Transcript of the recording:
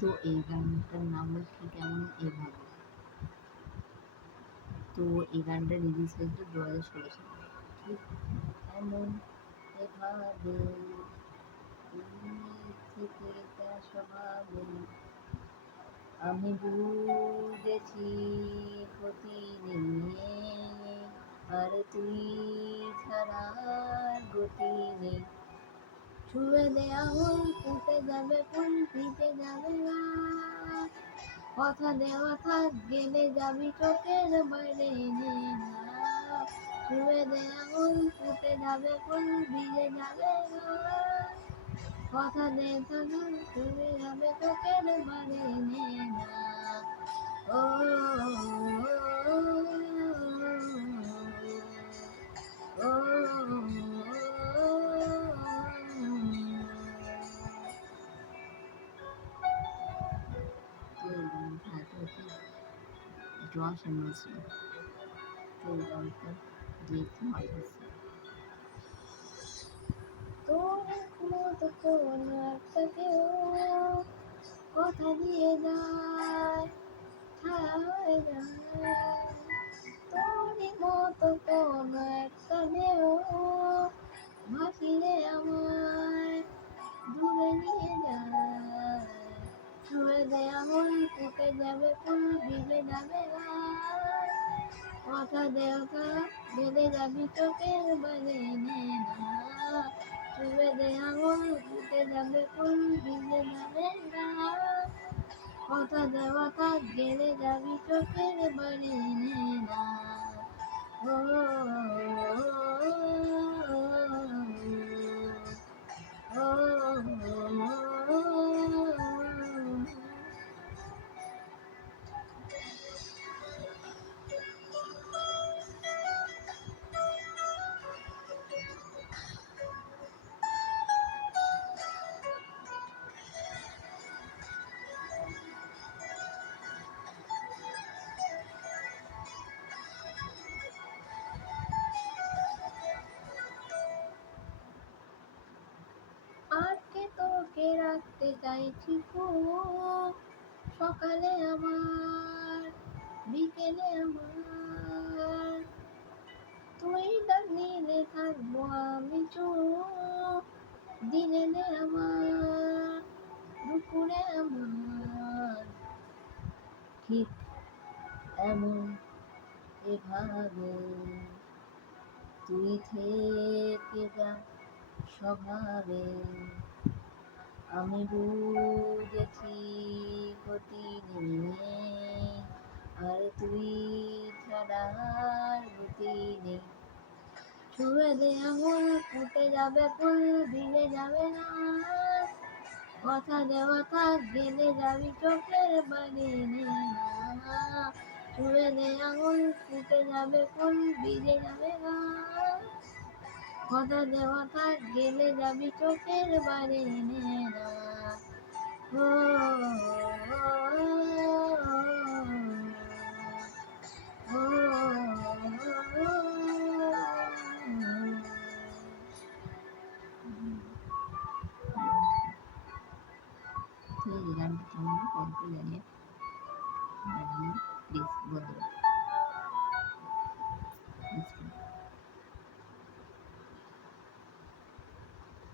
তো এই গানটার নাম হচ্ছে কেমন এভাবে তো এই গানটা রিলিজ হয়েছিল দু হাজার ষোলো সালে। ঠিক এমন এভাবে আমি বুঝেছি ক্ষতি নিয়ে আর তুই ছাড়া গতি নেই। ছুঁয়ে দেয়া হল ফুটে যাবে ফুল ভিজে যাবে গাছ কথা দেওয়া থাক, গেলে যাবি চোখের বাইরে নে না। ছুঁয়ে দেয়া হল ফুটে যাবে ফুল ভিজে যাবে গাছ কথা দে থাকুন ছুঁয়ে যাবে চোখের বাইরে নে। না ও। Josh Emerson. তো কোন একটা কেউ কথা দিয়ে যায় কথা দেওয়া বেঁধে যাবি চোখের বাজে দেয়া মন ফুটে যাবে কোন ভিজে যাবে না। কথা দেওয়া থাক, গেলে যাবি চোখের বাড়ি নে না তোকে রাখতে চাইছি সকালে আমার, বিকেলে আমার। তুই নিলে থাকব আমি চুপ দিনে আমার, দুপুরে আমার। ঠিক এমন এভাবে তুই থেকে যা স্বভাবে আমি বুঝেছি গতি নিয়ে আর তুই ছাড়া আর গতি নেই। ছুঁয়ে দে আঙুল ফুটে যাবে, ফুল দিলে যাবে না। কথা দেওয়া থাক, গেলে যাবি, চোখের বাড়ি নে না। ছুঁয়ে দে আঙুল ফুটে যাবে, ফুল ভিজে যাবে গাছ কথা দেওয়া থাক গেলে যাবি চোখের না ও কল জানিয়ে